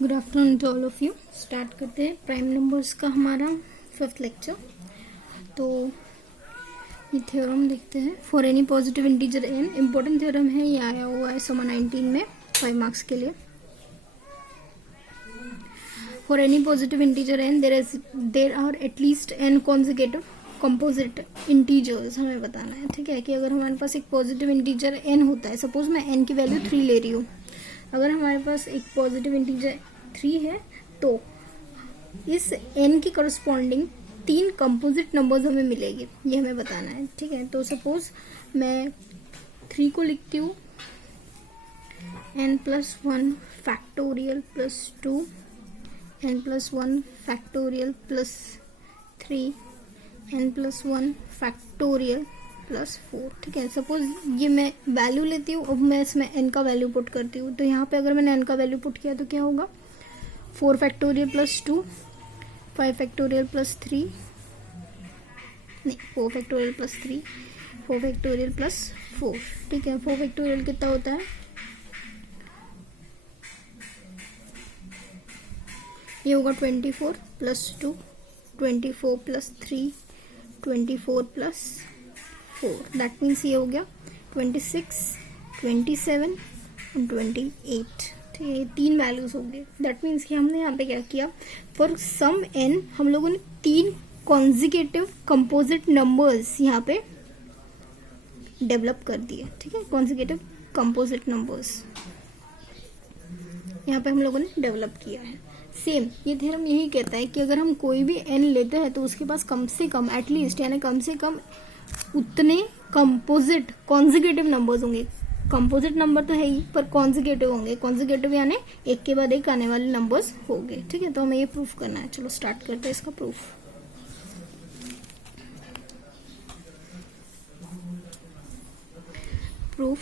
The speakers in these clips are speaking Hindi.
Good afternoon to all of you. Start करते हैं प्राइम नंबर्स का हमारा 5th लेक्चर। तो ये थ्योरम देखते हैं। For any positive integer n, important theorem है, ये आया हुआ है समा 19 में 5 मार्क्स के लिए। For any positive integer n there are at least n consecutive composite integers, हमें बताना है। ठीक है, कि अगर हमारे पास एक पॉजिटिव इंटीजर एन होता है, सपोज मैं एन की वैल्यू 3 ले रही हूँ, अगर हमारे पास एक पॉजिटिव इंटीजर 3 है तो इस n की करस्पॉन्डिंग 3 कंपोजिट नंबर्स हमें मिलेगी, ये हमें बताना है। ठीक है, तो सपोज मैं 3 को लिखती हूँ n+1 factorial plus 2 n+1 factorial plus 3 n+1 factorial plus 4। ठीक है, सपोज ये मैं वैल्यू लेती हूँ, अब मैं इसमें n का वैल्यू पुट करती हूँ, तो यहाँ पे अगर मैंने n का वैल्यू पुट किया तो क्या होगा, 4 फैक्टोरियल प्लस 2, 5 फैक्टोरियल प्लस 3, नहीं 4 फैक्टोरियल प्लस 3, 4 फैक्टोरियल प्लस 4। ठीक है, 4 फैक्टोरियल कितना होता है, ये होगा 24 plus 2, 24 plus 3, 24 plus 4। That means ये हो गया 26, 27 और 28। ठीक है, ये 3 वैल्यूज हो गए। दैट मीन्स कि हमने यहाँ पे क्या किया, फॉर सम n हम लोगों ने 3 कॉन्जिक्यूटिव कंपोजिट नंबर्स यहाँ पे डेवलप कर दिए। ठीक है, कॉन्जिक्यूटिव कंपोजिट नंबर्स यहाँ पे हम लोगों ने डेवलप किया है। सेम ये थ्योरम यही कहता है कि अगर हम कोई भी n लेते हैं तो उसके पास कम से कम एटलीस्ट, यानी कम से कम उतने कंपोजिट कॉन्जिक्यूटिव नंबर्स होंगे। कंपोजिट नंबर तो है ही, पर कॉन्जिक्यूटिव होंगे। कॉन्जिक्यूटिव यानी एक के बाद एक आने वाले नंबर्स होंगे। ठीक है, तो हमें ये प्रूफ करना है। चलो स्टार्ट करते हैं इसका proof. Proof,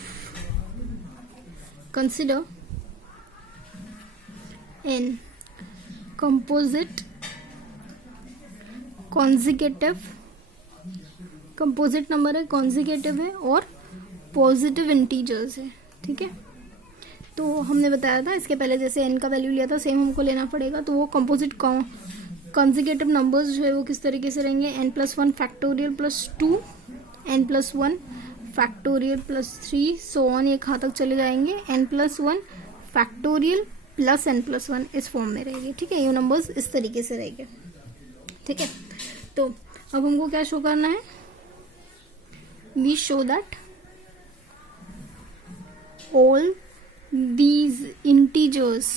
consider N composite consecutive, composite number है, कॉन्जिक्यूटिव है और पॉजिटिव इंटीजर्स है। ठीक है, तो हमने बताया था इसके पहले, जैसे n का वैल्यू लिया था सेम हमको लेना पड़ेगा। तो वो कंपोजिट कॉन्जिक्यूटिव नंबर्स जो है वो किस तरीके से रहेंगे, n+1 factorial plus 2, n+1 factorial plus 3, so on, ये कहाँ तक चले जाएंगे, n+1 फैक्टोरियल प्लस n+1 इस फॉर्म में रहेगी। ठीक है, ये नंबर्स इस तरीके से रहेंगे। ठीक है, तो अब हमको क्या शो करना है, we show that all these integers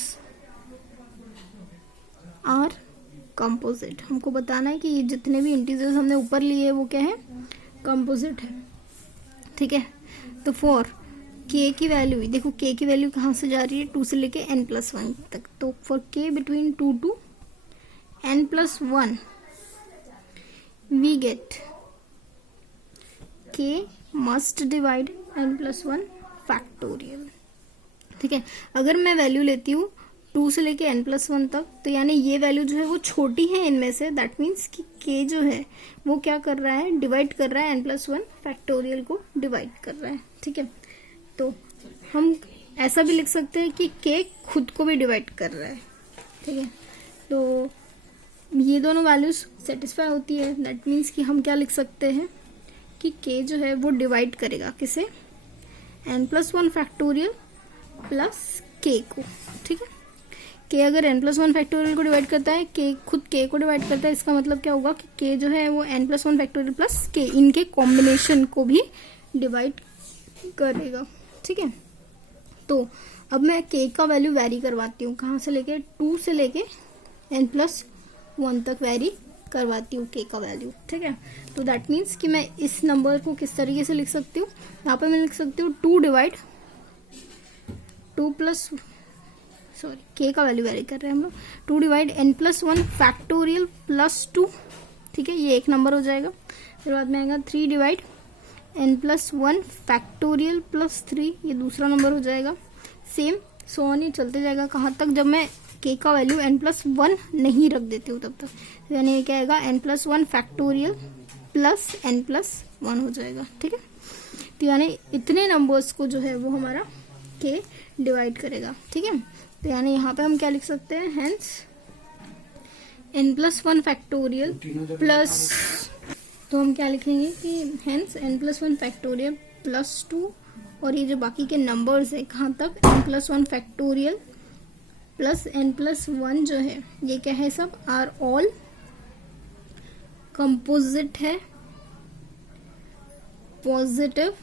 are composite। हमको बताना है कि ये जितने भी इंटीजर्स हमने ऊपर लिए वो क्या है, कंपोजिट है। ठीक है, तो फॉर k की वैल्यू, देखो k की वैल्यू कहाँ से जा रही है, 2 से लेके n+1 तक। तो for k between 2 to n+1 we get k must divide n+1 factorial. ठीक है, अगर मैं वैल्यू लेती हूँ 2 से लेके n+1 तक, तो यानी ये वैल्यू जो है वो छोटी है इनमें से। दैट मीन्स कि k जो है वो क्या कर रहा है, डिवाइड कर रहा है, n+1 फैक्टोरियल को डिवाइड कर रहा है। ठीक है, तो हम ऐसा भी लिख सकते हैं कि k खुद को भी डिवाइड कर रहा है। ठीक है, तो ये दोनों वैल्यूज सेटिस्फाई होती है। दैट मीन्स कि हम क्या लिख सकते हैं कि k जो है वो डिवाइड करेगा किसे, n+1 फैक्टोरियल प्लस k को। ठीक है, k अगर n+1 फैक्टोरियल को डिवाइड करता है, k खुद k को डिवाइड करता है, इसका मतलब क्या होगा कि k जो है वो n+1 फैक्टोरियल प्लस k इनके कॉम्बिनेशन को भी डिवाइड करेगा। ठीक है, तो अब मैं k का वैल्यू वेरी करवाती हूँ, कहाँ से लेके, 2 से लेके n+1 तक वेरी करवाती हूँ k का वैल्यू। ठीक है, तो दैट मीन्स कि मैं इस नंबर को किस तरीके से लिख सकती हूँ, यहाँ पे मैं लिख सकती हूँ 2 डिवाइड 2 प्लस, सॉरी k का वैल्यू वेरी कर रहे हैं हम लोग, 2 डिवाइड n+1 फैक्टोरियल प्लस 2। ठीक है, ये एक नंबर हो जाएगा। फिर बाद में आएगा 3 डिवाइड n+1 फैक्टोरियल प्लस 3, ये दूसरा नंबर हो जाएगा। सेम सो ऑन, ये चलते जाएगा कहाँ तक, जब मैं k का वैल्यू n+1 नहीं रख देती हूँ तब तक। यानी ये क्या आएगा, n+1 फैक्टोरियल प्लस n+1 हो जाएगा। ठीक है, तो यानी इतने नंबर्स को जो है वो हमारा k डिवाइड करेगा। ठीक है, तो यानी यहाँ पे हम क्या लिख सकते हैं, हेंस n+1 फैक्टोरियल प्लस, तो हम क्या लिखेंगे कि हेंस n+1 फैक्टोरियल प्लस 2, और ये जो बाकी के नंबर्स है कहाँ तक, n+1 फैक्टोरियल प्लस n+1 जो है ये क्या है, सब आर ऑल कंपोजिट है पॉजिटिव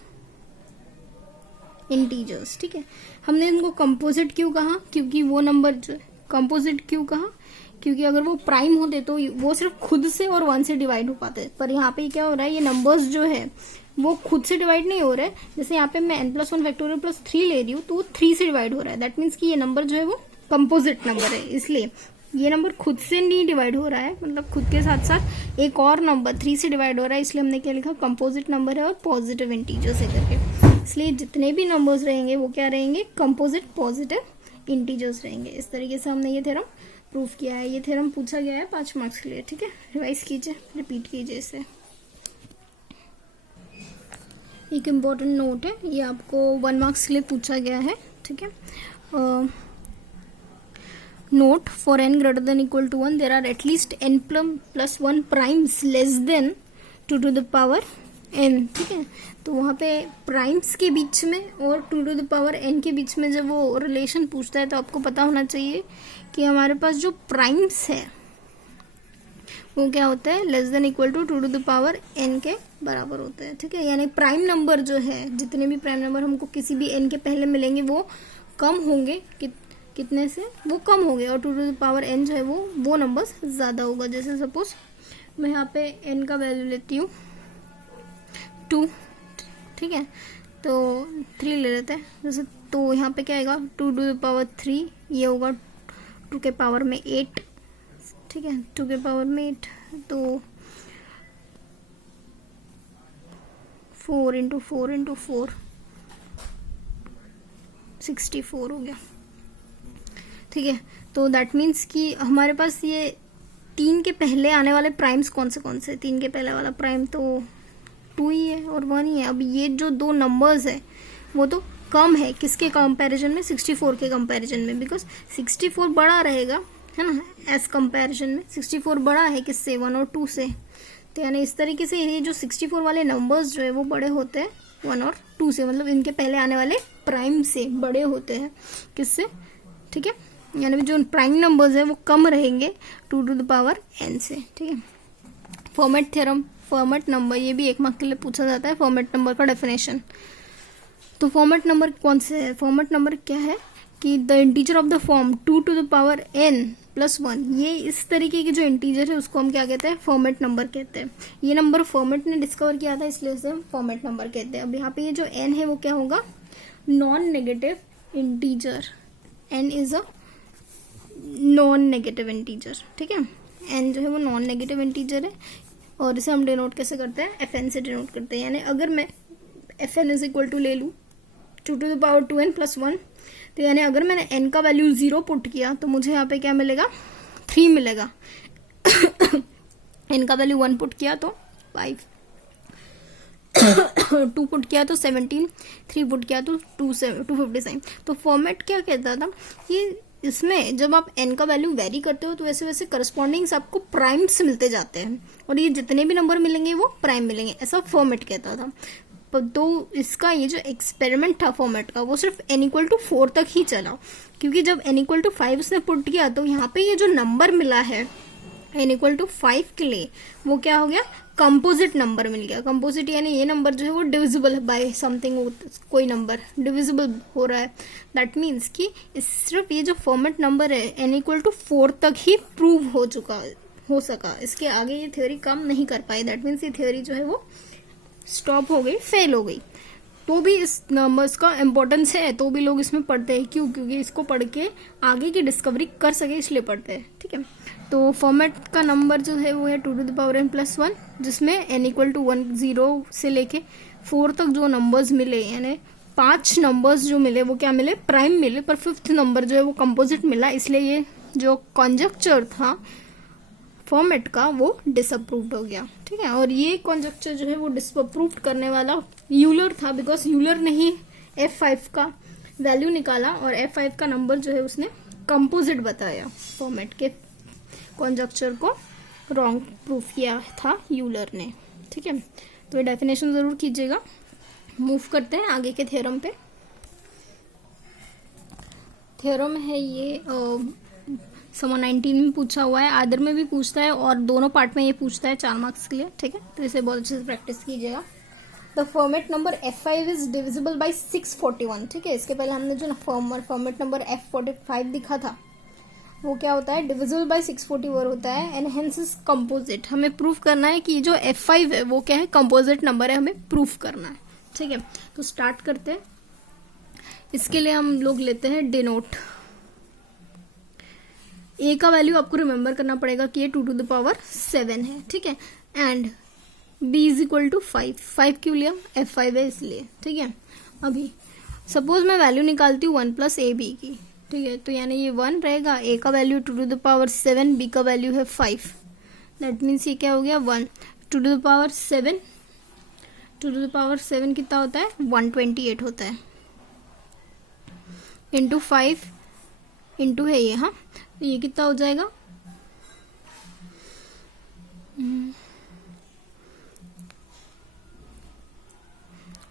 इंटीजर्स। ठीक है, हमने इनको कंपोजिट क्यों कहा, क्योंकि वो नंबर जो कंपोजिट क्यों कहा, क्योंकि अगर वो प्राइम होते तो वो सिर्फ खुद से और 1 से डिवाइड हो पाते, पर यहाँ पे क्या हो रहा है, ये नंबर्स जो है वो खुद से डिवाइड नहीं हो रहा है। जैसे यहाँ पे मैं n+1 फैक्टोरियल प्लस 3 ले रही हूँ तो वो 3 से डिवाइड हो रहा है, दैट मीन्स कि ये नंबर जो है वो कंपोजिट नंबर है, इसलिए ये नंबर खुद से नहीं डिवाइड हो रहा है, मतलब खुद के साथ साथ एक और नंबर 3 से डिवाइड हो रहा है, इसलिए हमने क्या लिखा, कंपोजिट नंबर है और पॉजिटिव इंटीजर्स है करके। इसलिए जितने भी नंबर्स रहेंगे वो क्या रहेंगे, कंपोजिट पॉजिटिव इंटीजर्स रहेंगे। इस तरीके से हमने ये थ्योरम प्रूफ किया है। ये थ्योरम पूछा गया है 5 मार्क्स के लिए। ठीक है, रिवाइज कीजिए, रिपीट कीजिए इसे। एक इम्पोर्टेंट नोट है, ये आपको 1 मार्क्स के लिए पूछा गया है। ठीक है, note, for n greater than equal to 1 there are at least n+1 primes less than 2 to the power n। ठीक है, तो वहाँ पे प्राइम्स के बीच में और 2 to the power n के बीच में जब वो रिलेशन पूछता है तो आपको पता होना चाहिए कि हमारे पास जो प्राइम्स है वो क्या होता है, less than equal to 2 to the power n के बराबर होता है। ठीक है, यानी प्राइम नंबर जो है, जितने भी प्राइम नंबर हमको किसी भी n के पहले मिलेंगे वो कम होंगे, कितने से, वो कम होंगे, और 2 to the power n जो है वो नंबर ज़्यादा होगा। जैसे सपोज मैं यहाँ पे n का वैल्यू लेती हूँ 2, ठीक है, तो 3 ले लेते हैं जैसे, तो यहाँ पे क्या आएगा, 2 to the power 3, ये होगा 2 के पावर में 8। ठीक है, 2 के पावर में 8, तो 4 × 4 × 4 64 हो गया। ठीक है, तो दैट मीन्स कि हमारे पास ये 3 के पहले आने वाले प्राइम्स कौन से, 3 के पहले वाला प्राइम तो 2 ही है और 1 ही है। अब ये जो दो नंबर्स है वो तो कम है, किसके कंपैरिजन में, 64 के कंपैरिजन में, बिकॉज 64 बड़ा रहेगा, है ना, एज कंपैरिजन में 64 बड़ा है किससे, 1 और 2 से। तो यानी इस तरीके से ये जो 64 वाले नंबर्स जो है वो बड़े होते हैं 1 और 2 से, मतलब इनके पहले आने वाले प्राइम से बड़े होते हैं किससे। ठीक है, यानी जो प्राइम नंबर्स है वो कम रहेंगे 2 to the power n से। ठीक है, फॉर्मेट थ्योरम, फॉर्मेट नंबर, ये भी 1 मार्क के लिए पूछा जाता है, फॉर्मेट नंबर का डेफिनेशन। तो फॉर्मेट नंबर कौन से है, फॉर्मेट नंबर क्या है कि the integer of the form 2 to the power n + 1, ये इस तरीके की जो इंटीजर है उसको हम क्या कहते हैं, फॉर्मेट नंबर कहते हैं। ये नंबर फॉर्मेट ने डिस्कवर किया था, इसलिए उसे हम फॉर्मेट नंबर कहते हैं। अब यहाँ पे ये जो n है वो क्या होगा, non negative integer, n is a non negative integer. ठीक है, n जो है वो नॉन नेगेटिव इंटीजर है, और इसे हम डिनोट कैसे करते हैं, fn से डिनोट करते हैं। यानी अगर मैं fn इज इक्वल टू ले लूँ 2 to the power 2n + 1, तो यानी अगर मैंने n का वैल्यू 0 पुट किया तो मुझे यहाँ पे क्या मिलेगा, 3 मिलेगा। n का वैल्यू 1 पुट किया तो 5, 2 पुट किया तो 17, 3 पुट किया तो 257। तो फॉर्मेट क्या कहता था, ये इसमें जब आप n का वैल्यू वेरी करते हो तो वैसे वैसे करस्पॉन्डिंग्स आपको प्राइम्स मिलते जाते हैं, और ये जितने भी नंबर मिलेंगे वो प्राइम मिलेंगे, ऐसा फॉर्मेट कहता था। तो इसका ये जो एक्सपेरिमेंट था फॉर्मेट का वो सिर्फ n = 4 तक ही चला, क्योंकि जब n = 5 उसने पुट किया तो यहाँ पे ये जो नंबर मिला है n = 5 के लिए वो क्या हो गया, कंपोजिट नंबर मिल गया। कंपोजिट यानी ये नंबर जो है वो डिविजिबल बाय समथिंग, कोई नंबर डिविजिबल हो रहा है, दैट मीन्स कि सिर्फ ये जो फॉर्मेट नंबर है n = 4 तक ही प्रूव हो सका, इसके आगे ये थ्योरी काम नहीं कर पाई, दैट मीन्स ये थ्योरी जो है वो स्टॉप हो गई, फेल हो गई। तो भी इस नंबर्स का इम्पोर्टेंस है, तो भी लोग इसमें पढ़ते हैं, क्योंकि इसको पढ़ के आगे की डिस्कवरी कर सके, इसलिए पढ़ते हैं। ठीक है, तो फॉर्मेट का नंबर जो है वो है 2 to the power n + 1, जिसमें n = 1, 0 से लेके 4 तक जो नंबर्स मिले, यानी 5 नंबर्स जो मिले वो क्या मिले, प्राइम मिले, पर 5th नंबर जो है वो कंपोजिट मिला, इसलिए ये जो कॉन्जक्चर था फॉर्मेट का वो डिसअप्रूव्ड हो गया। ठीक है, और ये कॉन्जक्चर जो है वो डिसअप्रूव्ड करने वाला यूलर था, बिकॉज यूलर ने ही F5 का वैल्यू निकाला और F5 का नंबर जो है उसने कंपोजिट बताया, फॉर्मेट के कॉन्जक्चर को रॉन्ग प्रूफ किया था यूलर ने, ठीक है। तो ये डेफिनेशन जरूर कीजिएगा। मूव करते हैं आगे के थ्योरम पे। थ्योरम है ये समो 19 में पूछा हुआ है, आदर में भी पूछता है और दोनों पार्ट में ये पूछता है 4 मार्क्स के लिए, ठीक है। तो इसे बहुत अच्छे से प्रैक्टिस कीजिएगा। The format number F5 is divisible by 641, ठीक है। इसके पहले हमने जो फॉर्मेट नंबर F45 दिखा था वो क्या होता है, डिविजिबल बाई 641 होता है, एंड हेंस इज कंपोजिट। हमें प्रूफ करना है कि जो F5 है वो क्या है, कंपोजिट नंबर है, हमें प्रूफ करना है, ठीक है। तो स्टार्ट करते हैं। इसके लिए हम लोग लेते हैं डिनोट। ए का वैल्यू आपको रिमेंबर करना पड़ेगा कि ये 2 to the power 7 है, ठीक है। And B is equal to 5 क्यों लिया, F5 है इसलिए, ठीक है। अभी सपोज मैं वैल्यू निकालती हूँ 1 प्लस ए बी की, ठीक है। तो यानी ये 1 रहेगा, ए का value 2 to the power 7, B का वैल्यू है 5, दैट मीन्स ये क्या हो गया 1 2 to the power 7, 2 to the power 7 कितना होता है, 128 होता है, इंटू 5 इंटू है ये, हाँ। तो ये कितना हो जाएगा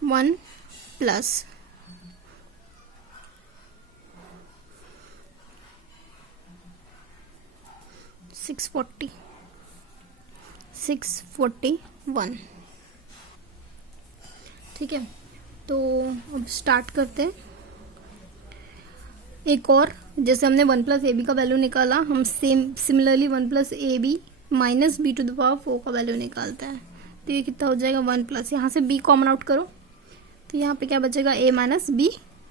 1 प्लस 641, ठीक है। तो अब स्टार्ट करते हैं। एक और, जैसे हमने 1 प्लस ए बी का वैल्यू निकाला, हम similarly 1 plus A B minus B to the power 4 का वैल्यू निकालता है। तो ये कितना हो जाएगा 1 प्लस, यहाँ से बी कॉमन आउट करो तो यहाँ पे क्या बचेगा, ए माइनस बी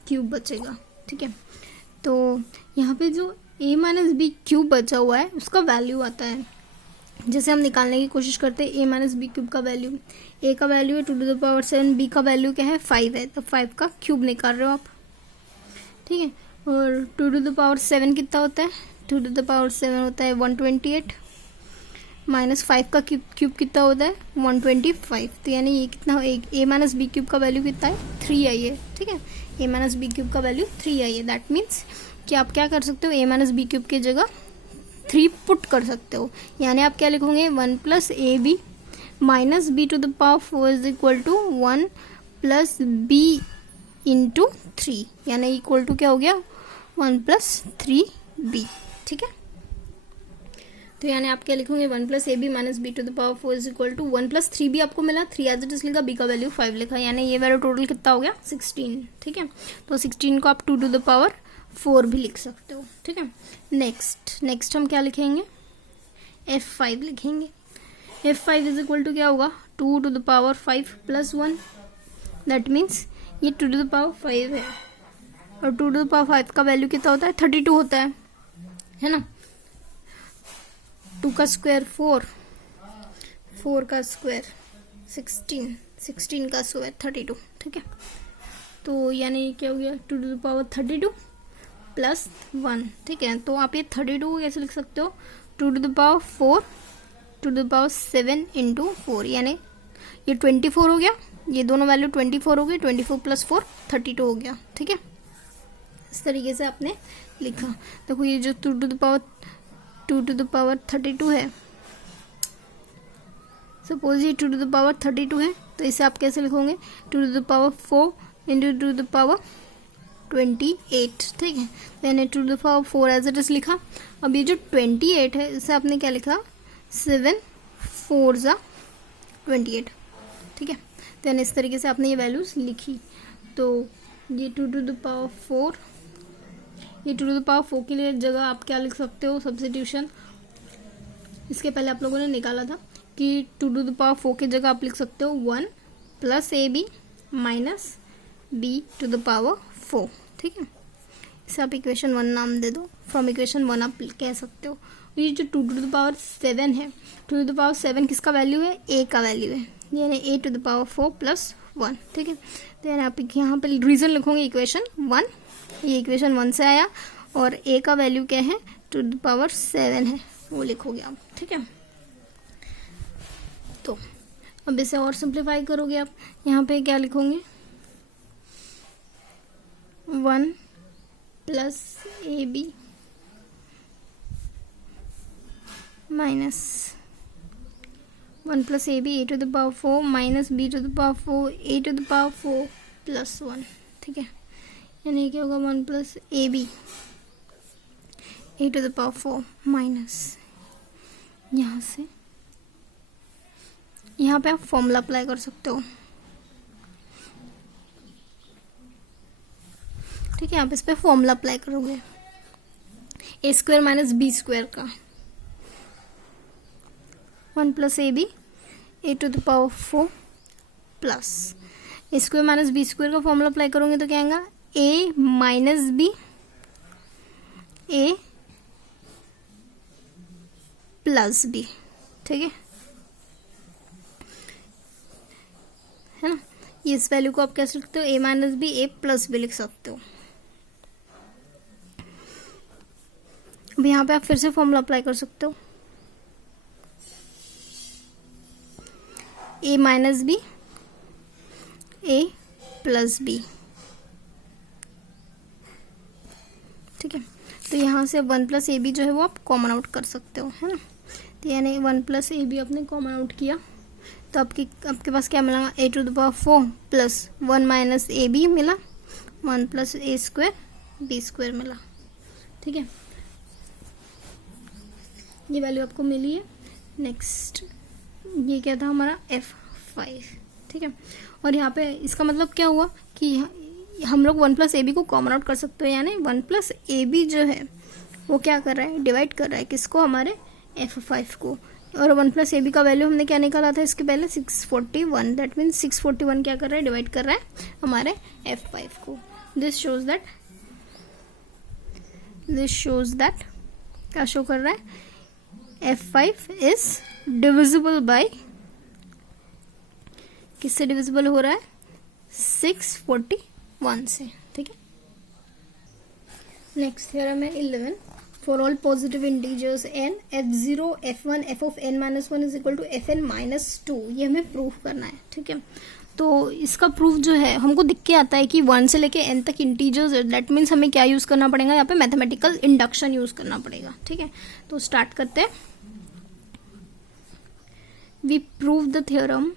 क्यूब बचेगा, ठीक है। तो यहाँ पे जो ए माइनस बी क्यूब बचा हुआ है उसका वैल्यू आता है, जैसे हम निकालने की कोशिश करते हैं ए माइनस बी क्यूब का वैल्यू। ए का वैल्यू है 2 to the power 7, बी का वैल्यू क्या है 5 है, तो 5 का क्यूब निकाल रहे हो आप, ठीक है। और 2 to the power 7 कितना होता है, 2 to the power 7 होता है 128, माइनस 5 का क्यूब कितना होता है 125। तो यानी ये कितना, ए माइनस बी क्यूब का वैल्यू कितना है 3 आई है, ठीक है। ए माइनस बी क्यूब का वैल्यू 3 आई है, दैट मीन्स कि आप क्या कर सकते हो, ए माइनस बी क्यूब की जगह 3 पुट कर सकते हो। यानी आप क्या लिखोगे 1 plus A B minus B to the power 4 is equal to 1 plus B into 3, यानी इक्वल टू क्या हो गया 1 प्लस 3 बी, ठीक है। तो यानी आप क्या लिखोगे 1 plus A B minus B to the power 4 is equal to 1 plus 3 B आपको मिला, 3 एज इट इज लिखा, बी का वैल्यू 5 लिखा, यानी ये वैल्यू टोटल कितना हो गया 16, ठीक है। तो 16 को आप 2 टू द पावर 4 भी लिख सकते हो, ठीक है। नेक्स्ट हम क्या लिखेंगे, F5 लिखेंगे। F5 इज इक्वल टू क्या होगा 2 to the power 5 plus 1, that means ये 2 टू द पावर 5 है, और 2 टू द पावर 5 का वैल्यू कितना होता है 32 होता है ना। 2 का स्क्वायर 4, 4 का स्क्वायर 16, 16 का स्क्वायर 32, ठीक है। तो यानी क्या हो गया 2 टू द पावर 32 प्लस 1, ठीक है। तो आप ये 32 कैसे लिख सकते हो, 2 to the power 4 2 to the power 7 into 4, यानी ये 24 हो गया, ये दोनों वैल्यू 24 हो गई, 24 प्लस 4 32 हो गया, ठीक है। इस तरीके से आपने लिखा। देखो ये जो 2 टू द पावर 32 है, सपोज ये 2 टू द पावर 32 है, तो इसे आप कैसे लिखोगे 2 to the power 4 into 2 to the power 28, ठीक है। मैंने 2 to the power 4 as it is लिखा। अब ये जो 28 है इसे आपने क्या लिखा 7 4 जा 28, ठीक है। देन इस तरीके से आपने ये वैल्यूज लिखी। तो ये 2 टू द पावर 4, ये 2 टू द पावर 4 के लिए जगह आप क्या लिख सकते हो सब्स्टिट्यूशन। इसके पहले आप लोगों ने निकाला था कि 2 टू द पावर 4 की जगह आप लिख सकते हो 1 plus A B minus B to the power 4, ठीक है। इसे आप इक्वेशन 1 नाम दे दो, फ्रॉम इक्वेशन 1 आप कह सकते हो। ये जो 2 टू द पावर 7 है, 2 टू द पावर 7 किसका वैल्यू है, ए का वैल्यू है, यानी ए टू द पावर 4 प्लस 1, ठीक है। तो यानी आप यहाँ पे रीजन लिखोगे इक्वेशन 1, ये इक्वेशन 1 से आया, और ए का वैल्यू क्या है 2 टू द पावर 7 है, वो लिखोगे आप, ठीक है। तो अब इसे और सिंप्लीफाई करोगे आप, यहाँ पे क्या लिखोगे 1 plus A B minus 1 plus A B A to the power 4 minus B to the power 4 A to the power 4 plus 1, ठीक है। यानी क्या होगा 1 plus A B A to the power 4 minus, यहाँ से यहाँ पे आप फॉर्मूला अप्लाई कर सकते हो, ठीक है। आप इस पे फॉर्मूला अप्लाई करोगे A square minus B square का, 1 plus A B A to the power 4 plus A square minus B square का फॉर्मूला अप्लाई करोगे तो क्या आएगा A minus B A plus B, ठीक है ना। ये इस वैल्यू को आप कैसे लिखते हो, ए minus B A plus B लिख सकते हो। अब यहाँ पे आप फिर से फॉर्मूला अप्लाई कर सकते हो, ए minus B A plus B, ठीक है। तो यहाँ से 1 प्लस ए बी जो है वो आप कॉमन आउट कर सकते हो, है ना। तो यानी 1 प्लस ए बी आपने कॉमन आउट किया तो आपके पास क्या मिला, a to the power 4 plus 1 minus a b मिला, 1 प्लस ए स्क्वायर बी स्क्वायर मिला, ठीक है। ये वैल्यू आपको मिली है। नेक्स्ट ये क्या था हमारा F5, ठीक है। और यहाँ पे इसका मतलब क्या हुआ कि हम लोग 1 प्लस ए बी को कॉमन आउट कर सकते हैं, यानी 1 प्लस ए बी जो है वो क्या कर रहा है, डिवाइड कर रहा है किसको, हमारे F5 को। और 1 प्लस ए बी का वैल्यू हमने क्या निकाला था इसके पहले 641, दैट मीन्स 641 क्या कर रहा है, डिवाइड कर रहा है हमारे F5 को। दिस शोज दैट क्या शो कर रहा है, F5 इज डिविजिबल बाय, किससे डिविजिबल हो रहा है, 641 से, ठीक है। नेक्स्ट थ्योरम है 11, for all positive integers n f0 f1 f of n minus 1 is equal to fn minus 2, ये हमें प्रूफ करना है, ठीक है। तो इसका प्रूफ जो है हमको दिख के आता है कि 1 से लेके n तक इंटीजर्स है, दैट मीन्स हमें क्या यूज करना पड़ेगा, यहाँ पे मैथमेटिकल इंडक्शन यूज करना पड़ेगा, ठीक है। तो स्टार्ट करते हैं। We prove the theorem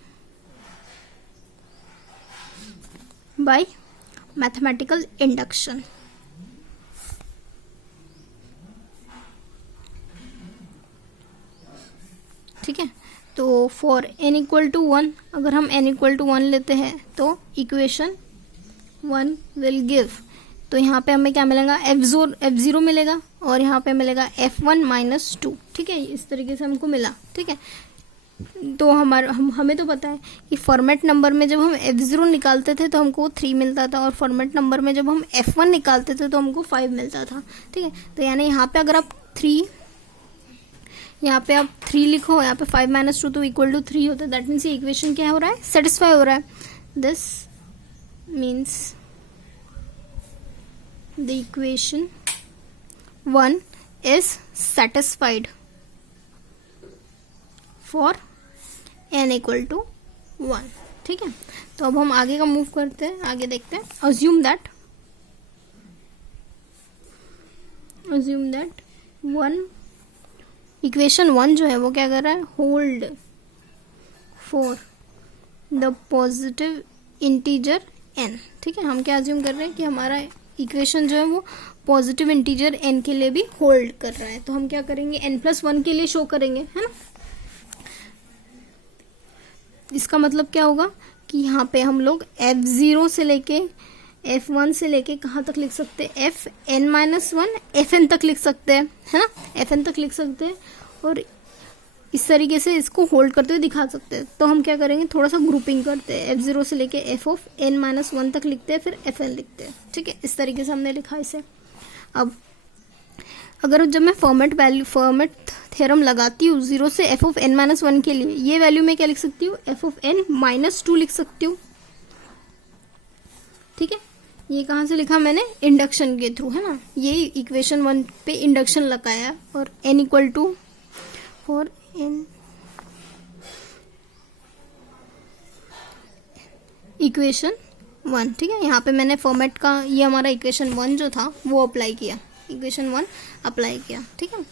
by mathematical induction, ठीक है। तो फॉर n इक्वल टू 1, अगर हम n इक्वल टू 1 लेते हैं तो इक्वेशन 1 विल गिव, तो यहाँ पे हमें क्या मिलेगा, f0 मिलेगा और यहाँ पे मिलेगा f1 माइनस 2, ठीक है। इस तरीके से हमको मिला, ठीक है। तो हमें तो पता है कि फॉर्मेट नंबर में जब हम f0 निकालते थे तो हमको 3 मिलता था, और फॉर्मेट नंबर में जब हम f1 निकालते थे तो हमको 5 मिलता था, ठीक है। तो यानी यहाँ पे अगर आप 3 लिखो, यहाँ पे 5 माइनस 2 तो इक्वल टू 3 होता है, दैट मीन्स ये इक्वेशन क्या हो रहा है, सेटिस्फाई हो रहा है। This means the equation 1 is satisfied for n equal to 1, ठीक है। तो अब हम आगे का मूव करते हैं, आगे देखते हैं। अज्यूम दैट 1 इक्वेशन 1 जो है वो क्या कर रहा है, hold for the positive integer n, ठीक है। हम क्या अज्यूम कर रहे हैं कि हमारा इक्वेशन जो है वो पॉजिटिव इंटीजर n के लिए भी होल्ड कर रहा है। तो हम क्या करेंगे, n+1 के लिए शो करेंगे, है ना। इसका मतलब क्या होगा कि यहाँ पे हम लोग f0 से लेके f1 से लेके कहाँ तक लिख सकते हैं, fn-1 fn तक लिख सकते हैं, है ना, fn तक लिख सकते हैं। और इस तरीके से इसको होल्ड करते हुए दिखा सकते हैं। तो हम क्या करेंगे, थोड़ा सा ग्रुपिंग करते हैं, f0 से लेके f ऑफ n-1 तक लिखते हैं, फिर fn लिखते हैं, ठीक है। इस तरीके से हमने लिखा इसे। अब अगर जब मैं फॉर्मेट थ्योरम लगाती हूँ 0 से f ऑफ n-1 के लिए, ये वैल्यू में क्या लिख सकती हूँ, f ऑफ n-2 लिख सकती हूँ, ठीक है। ये कहाँ से लिखा मैंने, इंडक्शन के थ्रू, है ना। ये इक्वेशन 1 पे इंडक्शन लगाया और n equal to for n equation 1, ठीक है। यहाँ पे मैंने फॉर्मेट का ये हमारा इक्वेशन 1 जो था वो अप्लाई किया, इक्वेशन 1 अप्लाई किया, ठीक है।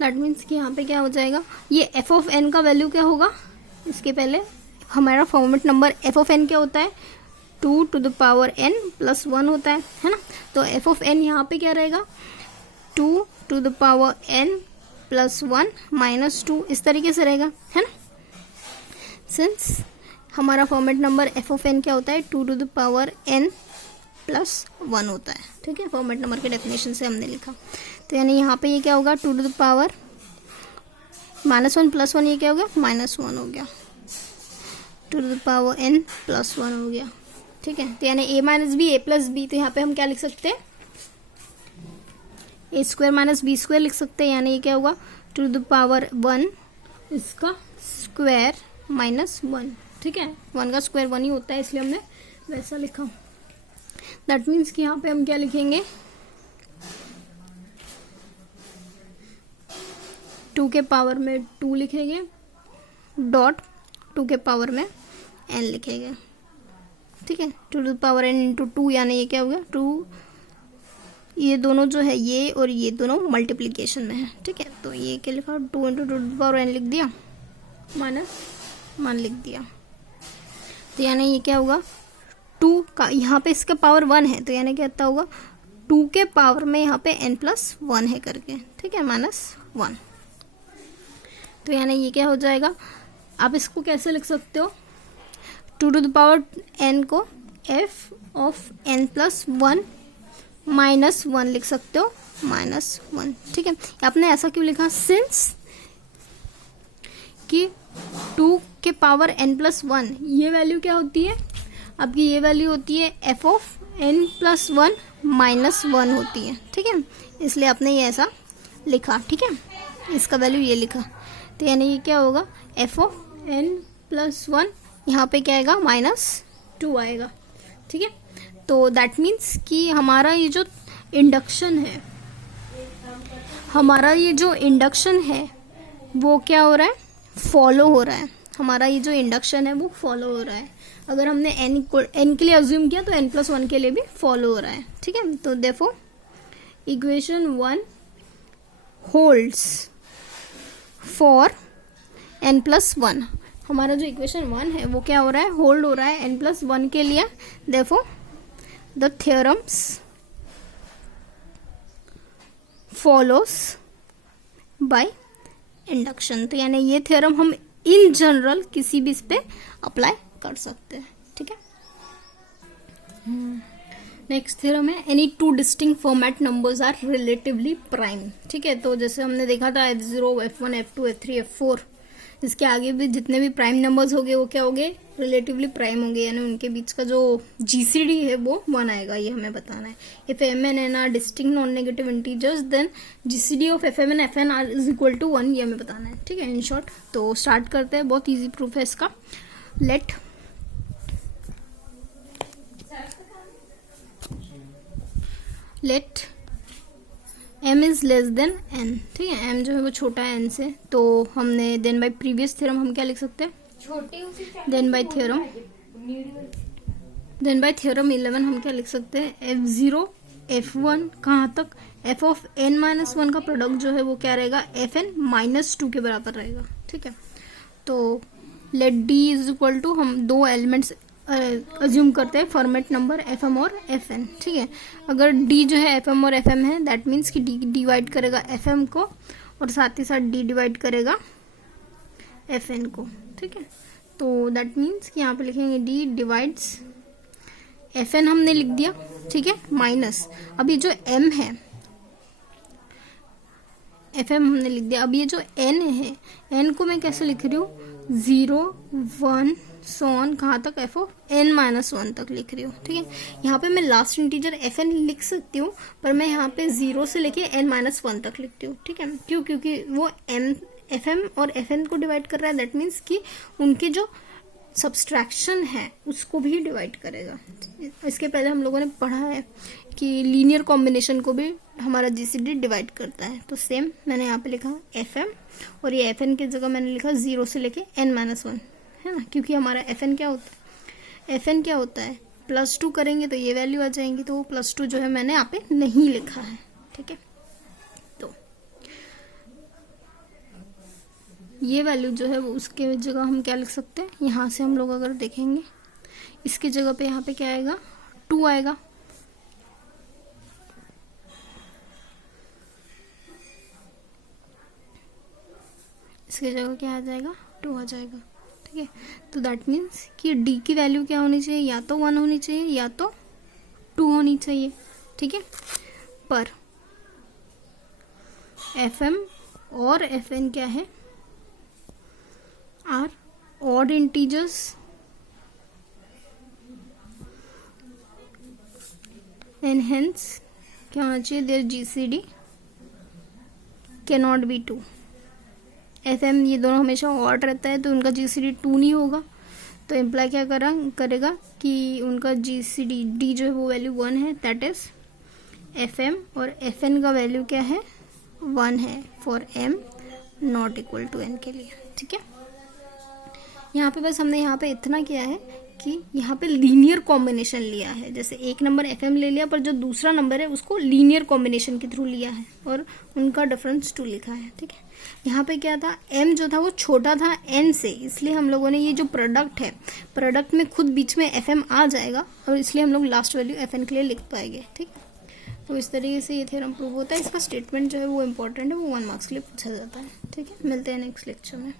दैट मीन्स कि यहाँ पे क्या हो जाएगा, ये एफ ऑफ एन का वैल्यू क्या होगा, इसके पहले हमारा Fermat number F of N क्या होता है, 2 to the power n + 1 होता है ना। तो एफ ऑफ एन यहाँ पे क्या रहेगा, 2 to the power n + 1 - 2 इस तरीके से रहेगा, है ना। सिंस हमारा Fermat number F of N क्या होता है, 2 to the power n + 1 होता है, ठीक है। फॉर्मेट नंबर के डेफिनेशन से हमने लिखा, तो यानी यहाँ पे ये क्या होगा, 2 to the power -1 + 1 ये क्या हो गया, -1 हो गया, 2 to the power n + 1 हो गया, ठीक है। तो यानी a - b a + b, तो यहाँ पे हम क्या लिख सकते हैं, a² - b² लिख सकते हैं, यानी ये क्या होगा, 2 to the power 1 इसका स्क्वायर -1, ठीक है। 1 का स्क्वायर 1 ही होता है, इसलिए हमने वैसा लिखा। दैट मीन्स कि यहाँ पे हम क्या लिखेंगे, 2 के पावर में 2 लिखेंगे, डॉट 2 के पावर में n लिखेंगे, ठीक है। 2 to the power n × 2, यानी ये क्या हो गया, 2, ये दोनों जो है ये और ये दोनों मल्टीप्लिकेशन में है, ठीक है। तो ये क्या लिखा, 2 × 2 to the power n लिख दिया, -1 लिख दिया, तो यानी ये क्या होगा, 2 का यहाँ पे इसका पावर 1 है, तो यानी क्या होगा, 2 के पावर में यहाँ पे n + 1 है करके, ठीक है, -1। तो यानी ये क्या हो जाएगा, आप इसको कैसे लिख सकते हो, 2 to the power n को f ऑफ n + 1 -1 लिख सकते हो, -1, ठीक है। आपने ऐसा क्यों लिखा, सिंस कि 2 के पावर n + 1 ये वैल्यू क्या होती है, आपकी ये वैल्यू होती है f ऑफ n + 1 -1 होती है, ठीक है। इसलिए आपने ये ऐसा लिखा, ठीक है, इसका वैल्यू ये लिखा। तो यानी ये क्या होगा, f ऑफ n + 1 यहाँ पे क्या आएगा, -2 आएगा, ठीक है। तो दैट मीन्स कि हमारा ये जो इंडक्शन है, वो क्या हो रहा है, फॉलो हो रहा है। हमारा ये जो इंडक्शन है वो फॉलो हो रहा है। अगर हमने n के लिए अज्यूम किया तो n + 1 के लिए भी फॉलो हो रहा है, ठीक है। तो therefore equation 1 holds for n + 1। हमारा जो इक्वेशन 1 है वो क्या हो रहा है, होल्ड हो रहा है n + 1 के लिए। Therefore the theorems follows by induction. तो यानी ये थ्योरम हम इन जनरल किसी भी इस पे अप्लाई कर सकते हैं, ठीक है। नेक्स्ट थ्योरम है, any 2 distinct Fermat numbers are relatively prime, ठीक है। तो जैसे हमने देखा था f0, f1, f2, f3, f4, इसके आगे भी जितने भी प्राइम नंबर्स होंगे वो क्या होंगे, रिलेटिवली प्राइम होंगे, यानी उनके बीच का जो जीसीडी है वो 1 आएगा, ये हमें बताना है। If m and n are distinct non negative integers then GCD of fm and fn are = 1, ये हमें बताना है, ठीक है, इन शॉर्ट। तो स्टार्ट करते हैं, बहुत ईजी प्रूफ है इसका। Let m is less than n, ठीक है। m जो है वो छोटा है n से, तो हमने देन बाय प्रीवियस थ्योरम हम क्या लिख सकते हैं, देन बाय थ्योरम 11 हम क्या लिख सकते हैं, f0 f1 कहाँ तक, f ऑफ n - 1 का प्रोडक्ट जो है वो क्या रहेगा, fn - 2 के बराबर रहेगा, ठीक है। तो लेट d = हम 2 एलिमेंट्स अज्यूम करते हैं, फॉर्मेट नंबर fm और fn, ठीक है। अगर d जो है fm और fm है, दैट मीन्स कि d डिवाइड करेगा fm को और साथ ही साथ d डिवाइड करेगा fn को, ठीक है। तो दैट मीन्स कि यहाँ पे लिखेंगे d डिवाइड्स fn हमने लिख दिया, ठीक है, माइनस अभी जो m है fm हमने लिख दिया। अब ये जो n है, n को मैं कैसे लिख रही हूँ, 0 1 so on कहाँ तक, f ऑफ n - 1 तक लिख रही हूँ, ठीक है। यहाँ पे मैं लास्ट इंटीजर fn लिख सकती हूँ, पर मैं यहाँ पे 0 से लेके n - 1 तक लिखती हूँ, ठीक है। क्यों, क्योंकि वो fm और fn को डिवाइड कर रहा है, दैट मीन्स कि उनके जो सब्सट्रैक्शन है उसको भी डिवाइड करेगा। इसके पहले हम लोगों ने पढ़ा है कि लीनियर कॉम्बिनेशन को भी हमारा जीसीडी डिवाइड करता है। तो सेम मैंने यहाँ पे लिखा fm और ये fn की जगह मैंने लिखा 0 से लेके n - 1, है ना, क्योंकि हमारा fn क्या होता है, fn क्या होता है, +2 करेंगे तो ये वैल्यू आ जाएंगी, तो वो +2 जो है मैंने यहाँ पे नहीं लिखा है, ठीक है। तो ये वैल्यू जो है वो उसके जगह हम क्या लिख सकते हैं, यहाँ से हम लोग अगर देखेंगे इसके जगह पे यहाँ पे क्या आएगा, 2 आएगा। इसके जगह क्या आ जाएगा, 2 आ जाएगा। ठीक है, तो दैट मीन्स कि डी की वैल्यू क्या होनी चाहिए, या तो 1 होनी चाहिए या तो 2 होनी चाहिए। ठीक है, पर FM और FN क्या है, are odd integers and hence क्या होना चाहिए, there GCD can not be 2। FM ये दोनों हमेशा ऑड रहता है तो उनका GCD 2 नहीं होगा, तो इम्प्लाई क्या करेगा कि उनका GCD D जो है वो वैल्यू 1 है, दैट इज FM, और FN का वैल्यू क्या है, 1 है for M not equal to N के लिए। ठीक है, यहाँ पे बस हमने यहाँ पे इतना किया है कि यहाँ पे लीनियर कॉम्बिनेशन लिया है, जैसे एक नंबर FM ले लिया पर जो दूसरा नंबर है उसको लीनियर कॉम्बिनेशन के थ्रू लिया है और उनका डिफरेंस 2 लिखा है। ठीक है, यहाँ पे क्या था, M जो था वो छोटा था N से, इसलिए हम लोगों ने ये जो प्रोडक्ट है, प्रोडक्ट में खुद बीच में FM आ जाएगा और इसलिए हम लोग लास्ट वैल्यू FN के लिए लिख पाएंगे। ठीक है, तो इस तरीके से ये थ्योरम प्रूव होता है। इसका स्टेटमेंट जो है वो इम्पोर्टेंट है, वो 1 मार्क्स के लिए पूछा जाता है। ठीक है, मिलते हैं नेक्स्ट लेक्चर में।